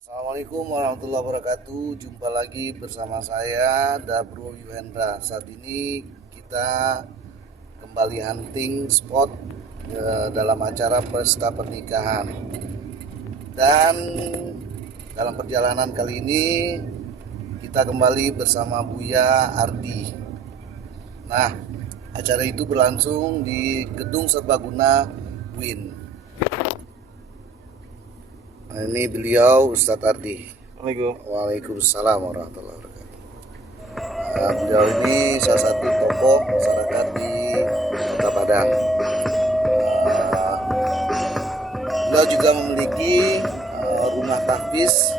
Assalamualaikum warahmatullahi wabarakatuh. Jumpa lagi bersama saya Dabro Yuhendra. Saat ini kita kembali hunting spot dalam acara pesta pernikahan. Dan dalam perjalanan kali ini kita kembali bersama Buya Ardi. Nah, acara itu berlangsung di Gedung Serbaguna Win. Nah, ini beliau Ustadz Ardi. Waalaikumsalam warahmatullahi wabarakatuh. Nah, beliau ini salah satu tokoh masyarakat di Kota Padang. Beliau juga memiliki rumah tahfiz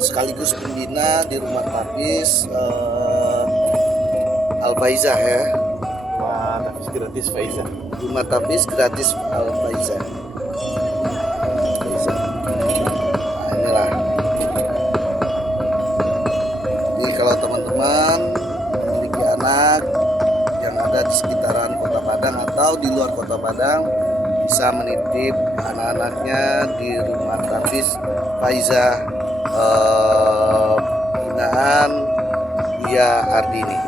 sekaligus pembina di rumah tahfiz Al-Faizah ya. Rumah tahfiz gratis Faizah. Rumah tahfiz gratis Al-Faizah. Kalau teman-teman memiliki anak yang ada di sekitaran Kota Padang atau di luar Kota Padang, bisa menitip anak-anaknya di rumah tahfiz Faizah binaan Buya Ardini.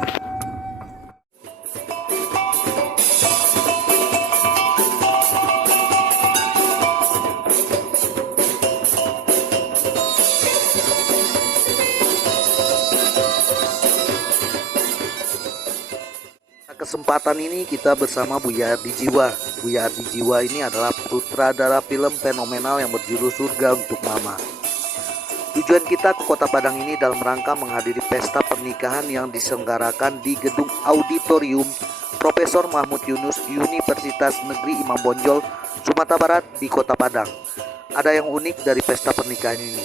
Kesempatan ini kita bersama Buya Ardi Jiwa. Buya Ardi Jiwa ini adalah sutradara film fenomenal yang berjudul Surga Untuk Mama. Tujuan kita ke Kota Padang ini dalam rangka menghadiri pesta pernikahan yang diselenggarakan di Gedung Auditorium Profesor Mahmud Yunus Universitas Negeri Imam Bonjol, Sumatera Barat di Kota Padang. Ada yang unik dari pesta pernikahan ini.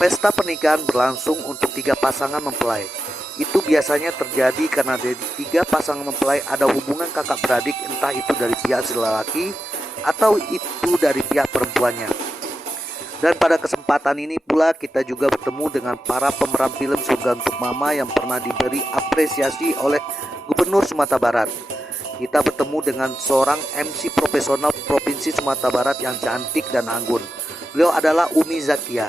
Pesta pernikahan berlangsung untuk 3 pasangan mempelai. Itu biasanya terjadi karena dari 3 pasangan mempelai ada hubungan kakak beradik, entah itu dari pihak si lelaki atau itu dari pihak perempuannya. Dan pada kesempatan ini pula kita juga bertemu dengan para pemeran film Surga Untuk Mama yang pernah diberi apresiasi oleh Gubernur Sumatera Barat. Kita bertemu dengan seorang MC profesional Provinsi Sumatera Barat yang cantik dan anggun. Beliau adalah Umi Zakiah.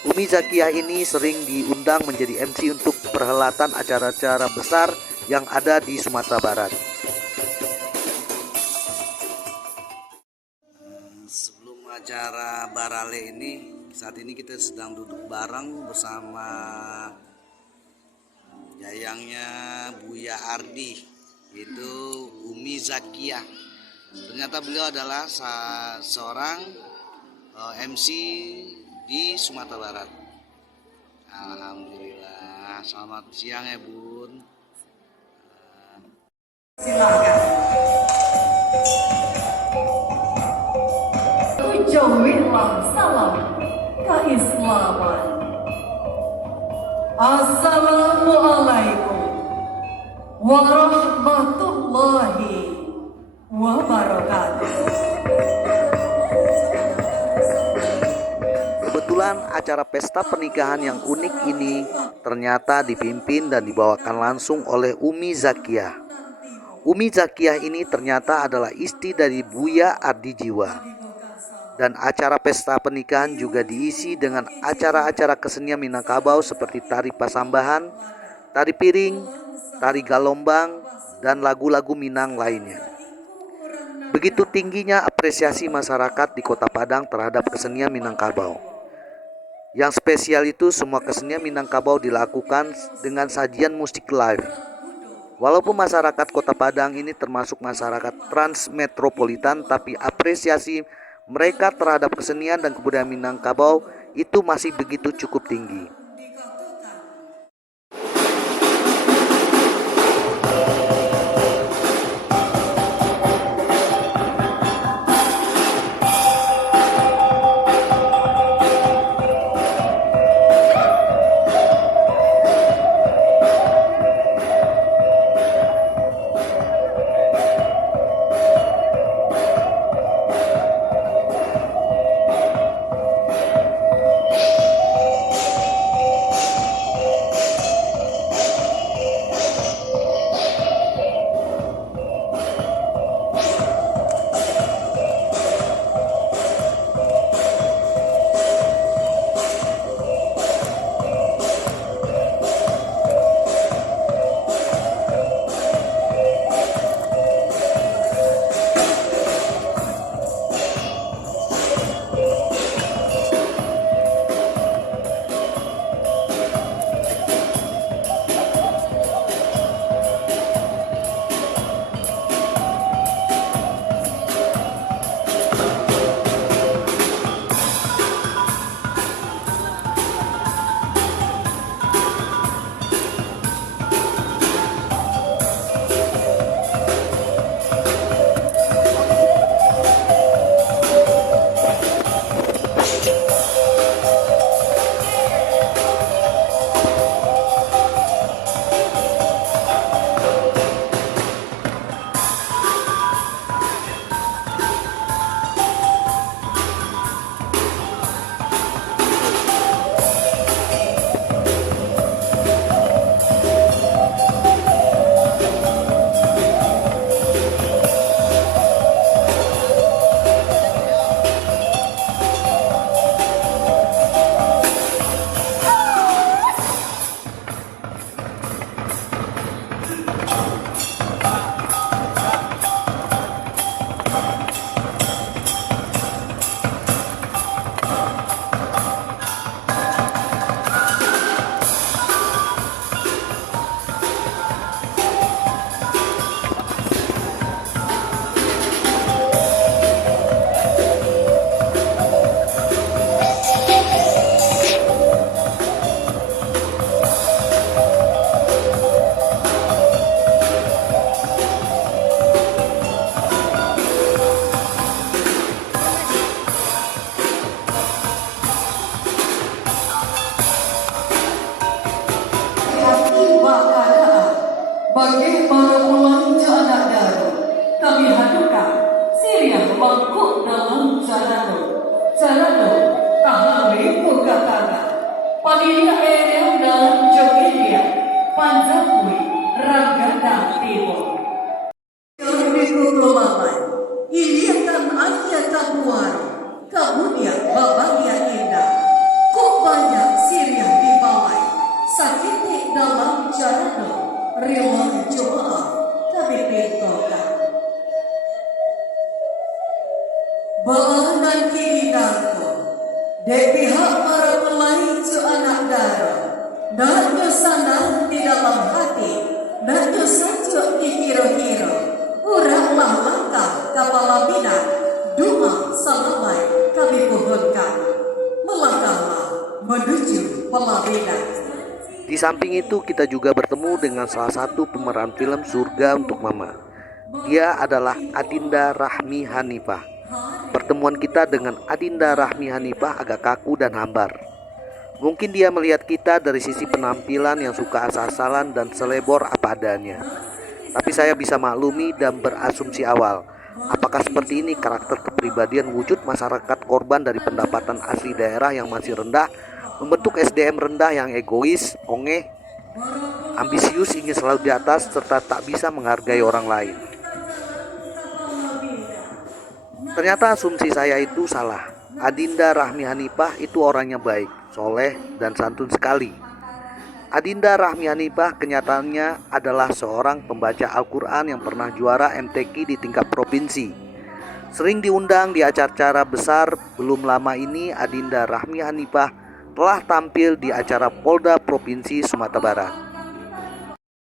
Umi Zakiah ini sering diundang menjadi MC untuk perhelatan acara-acara besar yang ada di Sumatera Barat. Sebelum acara Barale ini, saat ini kita sedang duduk bareng bersama yayangnya Buya Ardi, itu Umi Zakiah. Ternyata beliau adalah seorang MC di Sumatera Barat. Alhamdulillah. Selamat siang ya Bun. Silakan. Ucapkanlah salam keislaman. Assalamualaikum warahmatullahi wabarakatuh. Kebetulan acara pesta pernikahan yang unik ini ternyata dipimpin dan dibawakan langsung oleh Umi Zakiah. Umi Zakiah ini ternyata adalah istri dari Buya Ardi Jiwa. Dan acara pesta pernikahan juga diisi dengan acara-acara kesenian Minangkabau seperti tari pasambahan, tari piring, tari galombang, dan lagu-lagu Minang lainnya. Begitu tingginya apresiasi masyarakat di Kota Padang terhadap kesenian Minangkabau. Yang spesial itu semua kesenian Minangkabau dilakukan dengan sajian musik live. Walaupun masyarakat Kota Padang ini termasuk masyarakat transmetropolitan, tapi apresiasi mereka terhadap kesenian dan kebudayaan Minangkabau itu masih begitu cukup tinggi. Cantik para pelanja anak dara, kami hadirkan serial mangkuk dalam Jarado, kahami katakan, panitia Ariel dalam Jogedia, Panjangui, Ranggana Timur. Kami kukulalai, iliakan ayat kabuari, kabunia babagia indah, kok banyak sirian di balai, sakiti dalam Jarado, riwang jemaah, kami pintokan. Bahan kini nangko, di pihak para pelaju anak dara, nanya sana di dalam hati, nanya saja di kira-kira, uranglah langkah kepala bidang, doa salamai kami pohonkan, melangkahlah menuju pelaminan. Di samping itu kita juga bertemu dengan salah satu pemeran film Surga untuk Mama. Dia adalah Adinda Rahmi Hanifah. Pertemuan kita dengan Adinda Rahmi Hanifah agak kaku dan hambar. Mungkin dia melihat kita dari sisi penampilan yang suka asal-asalan dan selebor apa adanya. Tapi saya bisa maklumi dan berasumsi awal. Apakah seperti ini karakter kepribadian wujud masyarakat korban dari pendapatan asli daerah yang masih rendah, membentuk SDM rendah yang egois, ongeh, ambisius ingin selalu di atas, serta tak bisa menghargai orang lain. Ternyata asumsi saya itu salah. Adinda Rahmi Hanifah itu orangnya baik, soleh, dan santun sekali. Adinda Rahmi Hanifah kenyataannya adalah seorang pembaca Al-Quran yang pernah juara MTQ di tingkat provinsi. Sering diundang di acara-acara besar. Belum lama ini Adinda Rahmi Hanifah telah tampil di acara Polda Provinsi Sumatera Barat.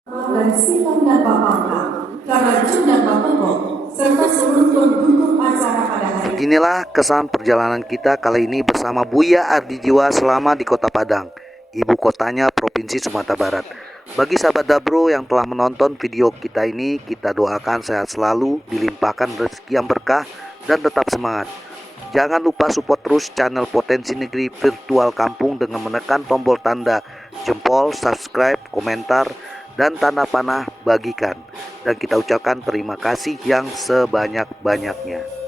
Dan Silang dan Bapangka, Karajun dan Bapengkok, serta seluruh pendukung acara pada hari ini. Beginilah kesan perjalanan kita kali ini bersama Buya Ardi Jiwa selama di Kota Padang, ibu kotanya Provinsi Sumatera Barat. Bagi sahabat Dabro yang telah menonton video kita ini, kita doakan sehat selalu, dilimpahkan rezeki yang berkah, dan tetap semangat. Jangan lupa support terus channel Potensi Negeri Virtual Kampung dengan menekan tombol tanda jempol, subscribe, komentar, dan tanda panah bagikan. Dan kita ucapkan terima kasih yang sebanyak-banyaknya.